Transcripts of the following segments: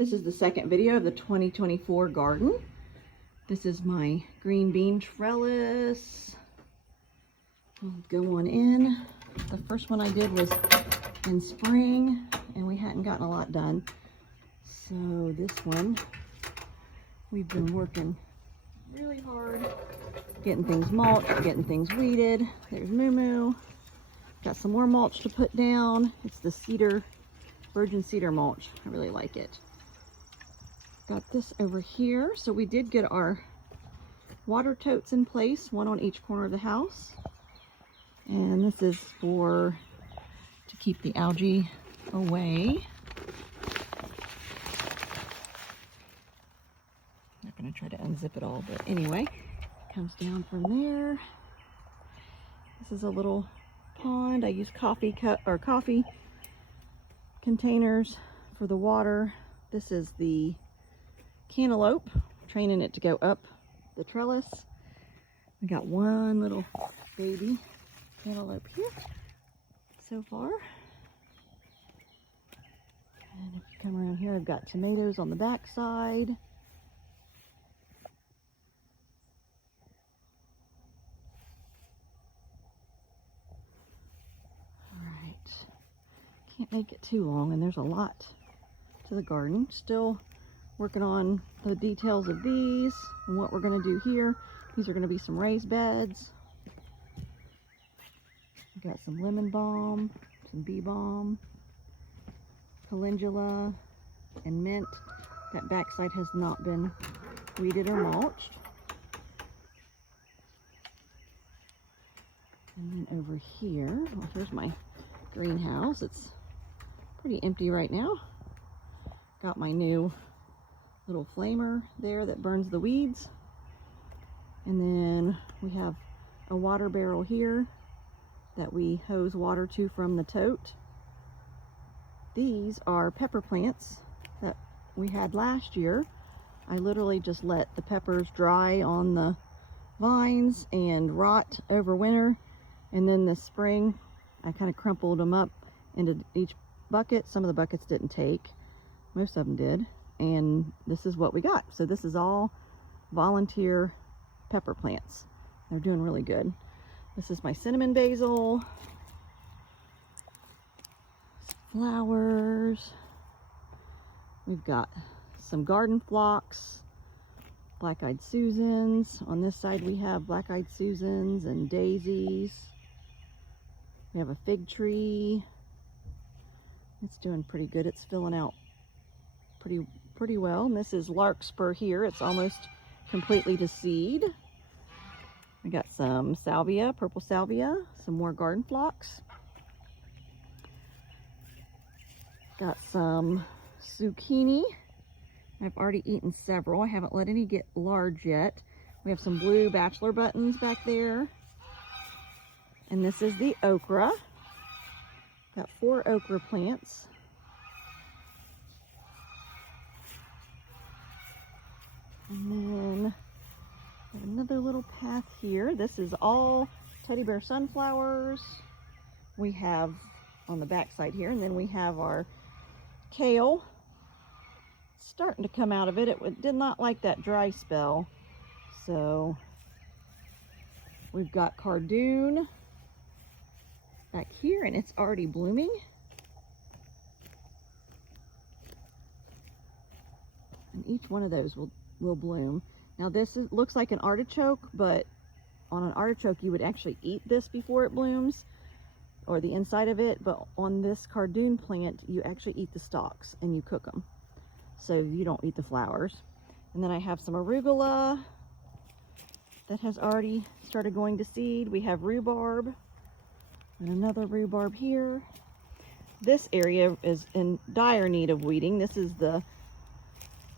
This is the second video of the 2024 garden. This is my green bean trellis. I'll go on in. The first one I did was in spring and we hadn't gotten a lot done. So this one, we've been working really hard, getting things mulched, getting things weeded. There's Moo Moo. Got some more mulch to put down. It's the cedar, virgin cedar mulch. I really like it. Got this over here. So we did get our water totes in place, one on each corner of the house. And this is to keep the algae away. I'm not going to try to unzip it all, but anyway, it comes down from there. This is a little pond. I use coffee containers for the water. This is the cantaloupe, training it to go up the trellis. We got one little baby cantaloupe here so far. And if you come around here, I've got tomatoes on the back side. All right, can't make it too long, and there's a lot to the garden. Still working on the details of these and what we're going to do here. These are going to be some raised beds. We've got some lemon balm, some bee balm, calendula, and mint. That backside has not been weeded or mulched. And then over here, well, here's my greenhouse. It's pretty empty right now. Got my new little flamer there that burns the weeds. And then we have a water barrel here that we hose water to from the tote. These are pepper plants that we had last year. I literally just let the peppers dry on the vines and rot over winter. And then this spring, I kind of crumpled them up into each bucket. Some of the buckets didn't take. Most of them did. And this is what we got. So this is all volunteer pepper plants. They're doing really good. This is my cinnamon basil, flowers. We've got some garden phlox, black-eyed Susans. On this side we have black-eyed Susans and daisies. We have a fig tree. It's doing pretty good. It's filling out pretty well. And this is larkspur here. It's almost completely to seed. We got some salvia, purple salvia, some more garden phlox. Got some zucchini. I've already eaten several. I haven't let any get large yet. We have some blue bachelor buttons back there. And this is the okra. Got 4 okra plants. And then another little path here. This is all teddy bear sunflowers. We have on the back side here, and then we have our kale. It's starting to come out of it. It did not like that dry spell. So we've got cardoon back here, and it's already blooming. And each one of those will bloom. Now this looks like an artichoke, but on an artichoke you would actually eat this before it blooms, or the inside of it, but on this cardoon plant you actually eat the stalks and you cook them. So you don't eat the flowers. And then I have some arugula that has already started going to seed. We have rhubarb and another rhubarb here. This area is in dire need of weeding. This is the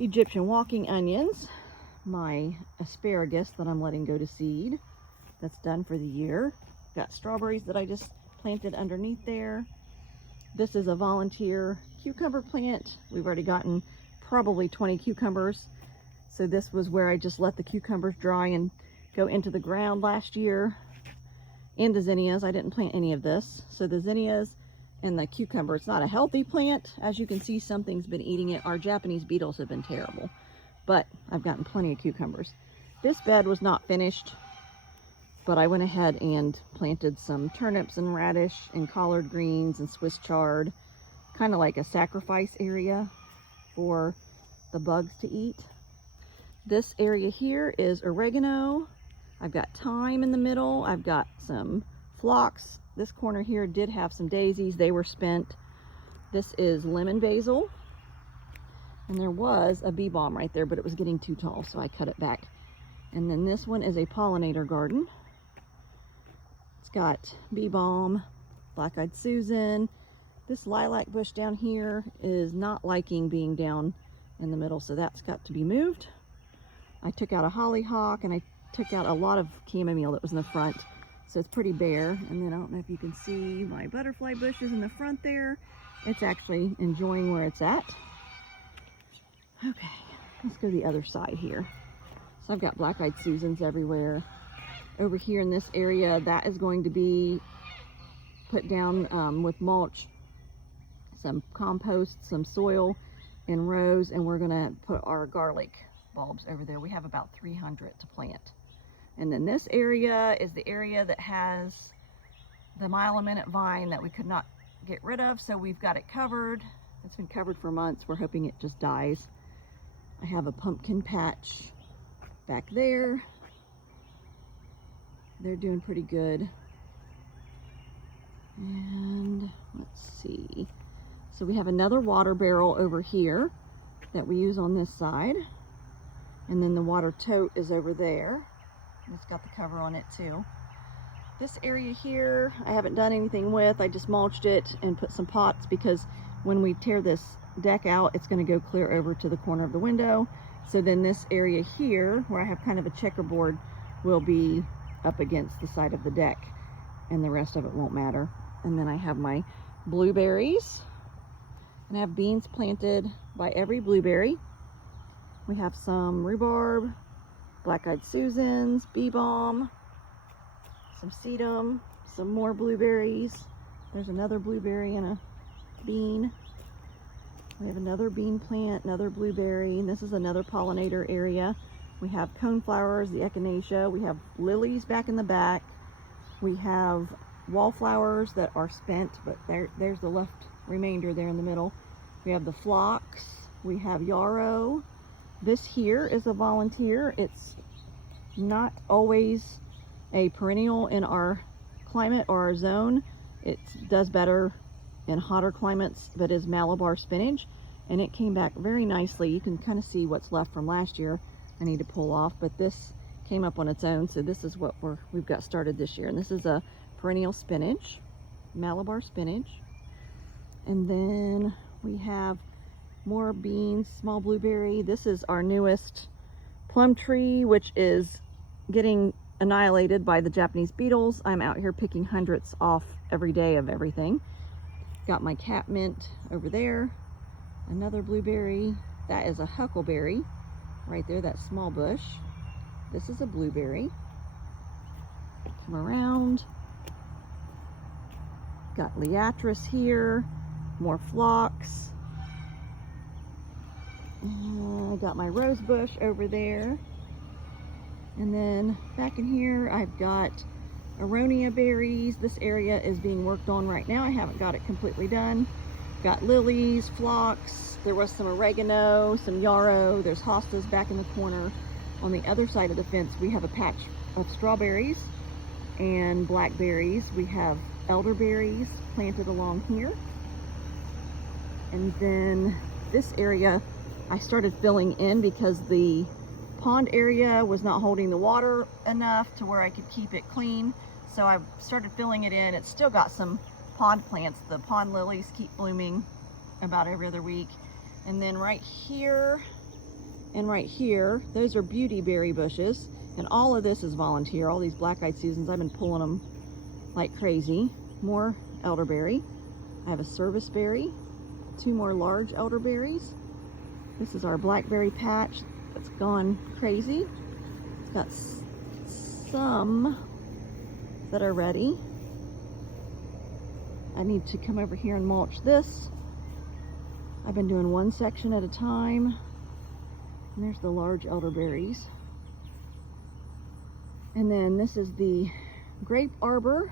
Egyptian walking onions, my asparagus that I'm letting go to seed. That's done for the year. Got strawberries that I just planted underneath there. This is a volunteer cucumber plant. We've already gotten probably 20 cucumbers. So this was where I just let the cucumbers dry and go into the ground last year. And the zinnias, I didn't plant any of this. So the zinnias And the cucumber, it's not a healthy plant. As you can see, something's been eating it. Our Japanese beetles have been terrible, but I've gotten plenty of cucumbers. This bed was not finished, but I went ahead and planted some turnips and radish and collard greens and Swiss chard, kind of like a sacrifice area for the bugs to eat. This area here is oregano. I've got thyme in the middle. I've got some phlox. This corner here did have some daisies. They were spent. This is lemon basil. And there was a bee balm right there, but it was getting too tall, so I cut it back. And then this one is a pollinator garden. It's got bee balm, black-eyed Susan. This lilac bush down here is not liking being down in the middle, so that's got to be moved. I took out a hollyhock, and I took out a lot of chamomile that was in the front, so it's pretty bare. And then I don't know if you can see my butterfly bushes in the front there. It's actually enjoying where it's at. Okay, let's go to the other side here. So I've got black-eyed Susans everywhere. Over here in this area, that is going to be put down with mulch, some compost, some soil in rows, and we're gonna put our garlic bulbs over there. We have about 300 to plant. And then this area is the area that has the mile-a-minute vine that we could not get rid of, so we've got it covered. It's been covered for months. We're hoping it just dies. I have a pumpkin patch back there. They're doing pretty good. And let's see. So we have another water barrel over here that we use on this side. And then the water tote is over there. It's got the cover on it too. This area here, I haven't done anything with. I just mulched it and put some pots because when we tear this deck out, it's going to go clear over to the corner of the window. So then this area here, where I have kind of a checkerboard, will be up against the side of the deck, and the rest of it won't matter. And then I have my blueberries, and I have beans planted by every blueberry. We have some rhubarb, black-eyed Susans, bee balm, some sedum, some more blueberries. There's another blueberry and a bean. We have another bean plant, another blueberry, and this is another pollinator area. We have coneflowers, the echinacea. We have lilies back in the back. We have wallflowers that are spent, but there's the left remainder there in the middle. We have the phlox. We have yarrow. This here is a volunteer. It's not always a perennial in our climate or our zone. It does better in hotter climates, but is Malabar spinach, and it came back very nicely. You can kind of see what's left from last year. I need to pull off, but this came up on its own, so this is what we've got started this year. And this is a perennial spinach, Malabar spinach. And then we have more beans, small blueberry. This is our newest plum tree, which is getting annihilated by the Japanese beetles. I'm out here picking hundreds off every day of everything. Got my catmint over there, another blueberry. That is a huckleberry right there, that small bush. This is a blueberry. Come around. Got liatris here, more phlox. I got my rose bush over there. And then back in here, I've got aronia berries. This area is being worked on right now. I haven't got it completely done. Got lilies, phlox. There was some oregano, some yarrow. There's hostas back in the corner. On the other side of the fence, we have a patch of strawberries and blackberries. We have elderberries planted along here. And then this area, I started filling in because the pond area was not holding the water enough to where I could keep it clean. So I started filling it in. It's still got some pond plants. The pond lilies keep blooming about every other week. And then right here and right here, those are beauty berry bushes. And all of this is volunteer. All these black-eyed Susans, I've been pulling them like crazy. More elderberry. I have a serviceberry, 2 more large elderberries. This is our blackberry patch that's gone crazy. It's got some that are ready. I need to come over here and mulch this. I've been doing one section at a time. And there's the large elderberries. And then this is the grape arbor.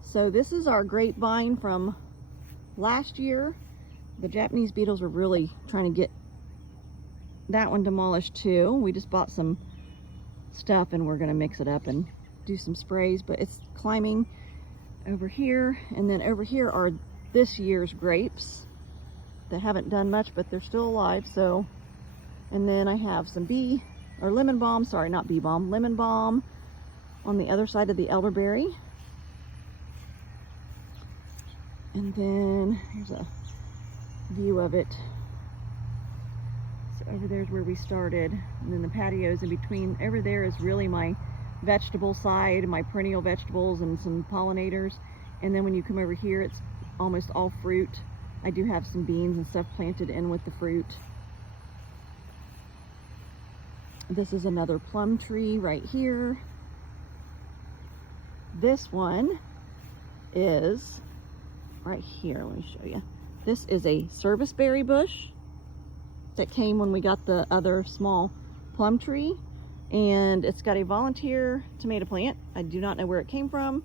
So this is our grapevine from last year. The Japanese beetles were really trying to get that one demolished too. We just bought some stuff and we're gonna mix it up and do some sprays, but it's climbing over here. And then over here are this year's grapes that haven't done much, but they're still alive. So, and then I have some lemon balm, sorry, not bee balm, lemon balm on the other side of the elderberry. And then here's a view of it. So over there's where we started, and then the patios in between. Over there is really my vegetable side, my perennial vegetables and some pollinators. And then when you come over here, it's almost all fruit. I do have some beans and stuff planted in with the fruit. This is another plum tree right here. This one is right here. Let me show you. This is a serviceberry bush that came when we got the other small plum tree, and it's got a volunteer tomato plant. I do not know where it came from.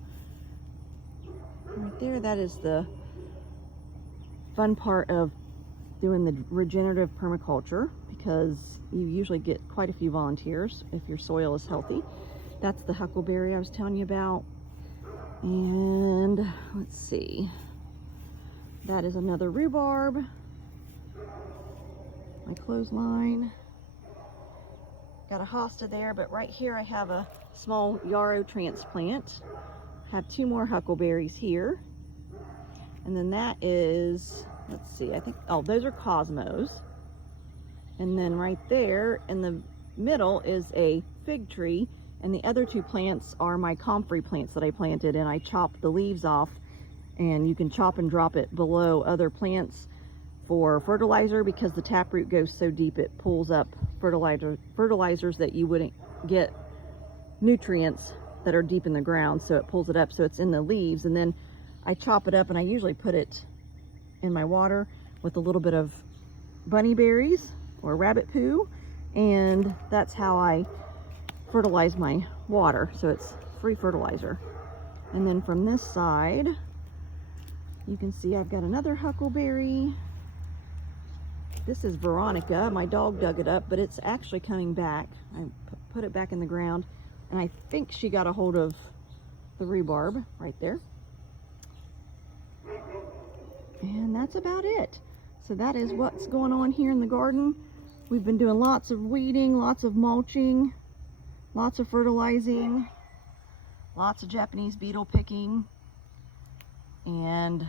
Right there, that is the fun part of doing the regenerative permaculture, because you usually get quite a few volunteers if your soil is healthy. That's the huckleberry I was telling you about. And let's see, that is another rhubarb, my clothesline. Got a hosta there, but right here I have a small yarrow transplant. Have two more huckleberries here. And then that is, let's see, I think, oh, those are cosmos. And then right there in the middle is a fig tree, and the other two plants are my comfrey plants that I planted, and I chopped the leaves off, and you can chop and drop it below other plants for fertilizer, because the taproot goes so deep it pulls up fertilizers that you wouldn't get nutrients that are deep in the ground, so it pulls it up, so it's in the leaves. And then I chop it up and I usually put it in my water with a little bit of bunny berries or rabbit poo, and that's how I fertilize my water, so it's free fertilizer. And then from this side you can see I've got another huckleberry. This is Veronica. My dog dug it up, but it's actually coming back. I put it back in the ground, and I think she got a hold of the rhubarb right there. And that's about it. So that is what's going on here in the garden. We've been doing lots of weeding, lots of mulching, lots of fertilizing, lots of Japanese beetle picking, and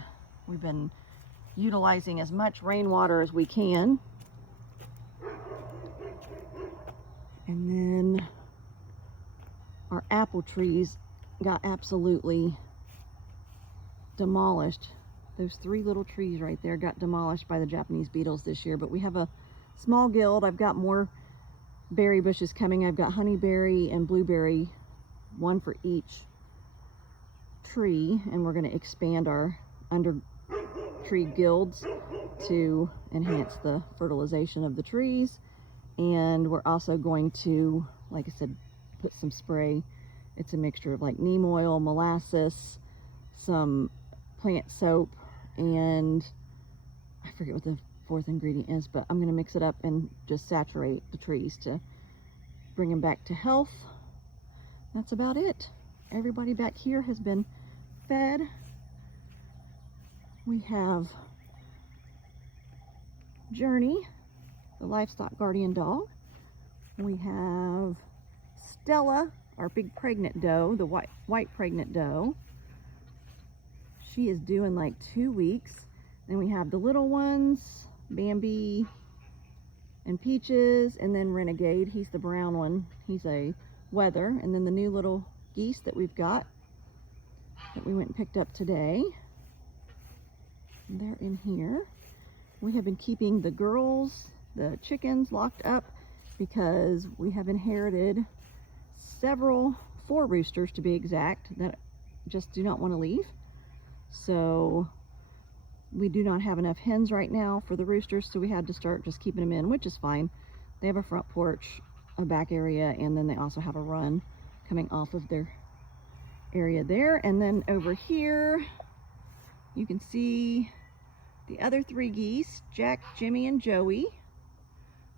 we've been utilizing as much rainwater as we can. And then our apple trees got absolutely demolished. Those three little trees right there got demolished by the Japanese beetles this year, but we have a small guild. I've got more berry bushes coming. I've got honeyberry and blueberry, one for each tree, and we're going to expand our under tree guilds to enhance the fertilization of the trees. And we're also going to, like I said, put some spray. It's a mixture of like neem oil, molasses, some plant soap, and I forget what the fourth ingredient is, but I'm going to mix it up and just saturate the trees to bring them back to health. That's about it. Everybody back here has been fed. We have Journey, the livestock guardian dog. We have Stella, our big pregnant doe, the white pregnant doe. She is due in like 2 weeks. Then we have the little ones, Bambi and Peaches, and then Renegade. He's the brown one. He's a wether. And then the new little geese that we've got that we went and picked up today. They're in here. We have been keeping the girls, the chickens, locked up because we have inherited several, 4 roosters to be exact, that just do not want to leave. So We do not have enough hens right now for the roosters, so we had to start just keeping them in, which is fine. They have a front porch, a back area, and then they also have a run coming off of their area there. And then over here, you can see the other 3 geese, Jack, Jimmy, and Joey.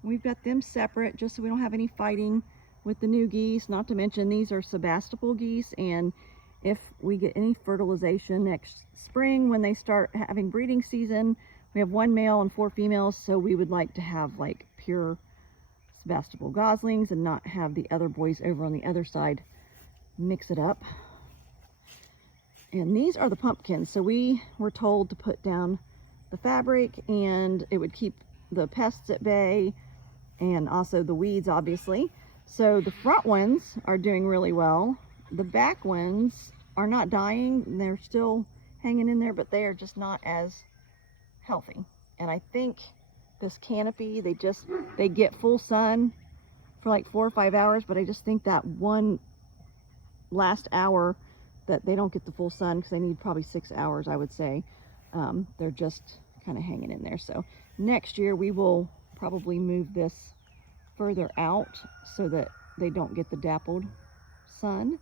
We've got them separate just so we don't have any fighting with the new geese. Not to mention these are Sebastopol geese, and if we get any fertilization next spring when they start having breeding season, we have 1 male and 4 females, so we would like to have like pure Sebastopol goslings and not have the other boys over on the other side mix it up. And these are the pumpkins. So we were told to put down the fabric and it would keep the pests at bay and also the weeds, obviously. So the front ones are doing really well. The back ones are not dying. They're still hanging in there, but they are just not as healthy. And I think this canopy, they get full sun for like 4 or 5 hours, but I just think that one last hour that they don't get the full sun, because they need probably 6 hours, I would say. They're just kind of hanging in there. So next year we will probably move this further out so that they don't get the dappled sun,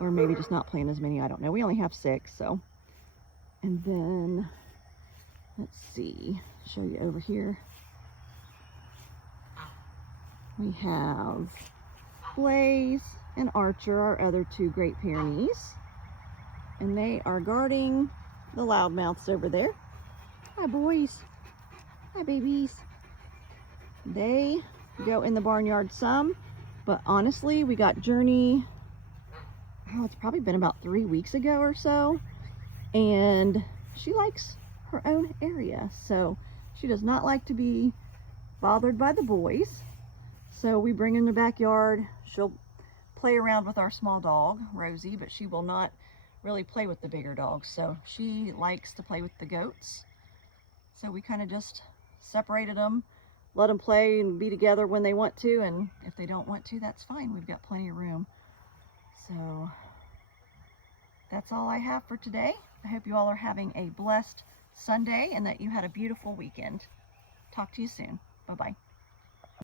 or maybe just not plant as many, I don't know. We only have 6, so. And then let's see, show you over here. We have Blaze and Archer, our other 2 Great Pyrenees, and they are guarding the loudmouths over there. Hi boys, hi babies. They go in the barnyard some, but honestly we got Journey, oh, it's probably been about 3 weeks ago or so, and she likes her own area, so she does not like to be bothered by the boys. So we bring her in the backyard. She'll play around with our small dog Rosie, but she will not really play with the bigger dogs. So she likes to play with the goats, so we kind of just separated them, let them play and be together when they want to, and if they don't want to, that's fine. We've got plenty of room. So that's all I have for today. I hope you all are having a blessed Sunday and that you had a beautiful weekend. Talk to you soon. Bye-bye.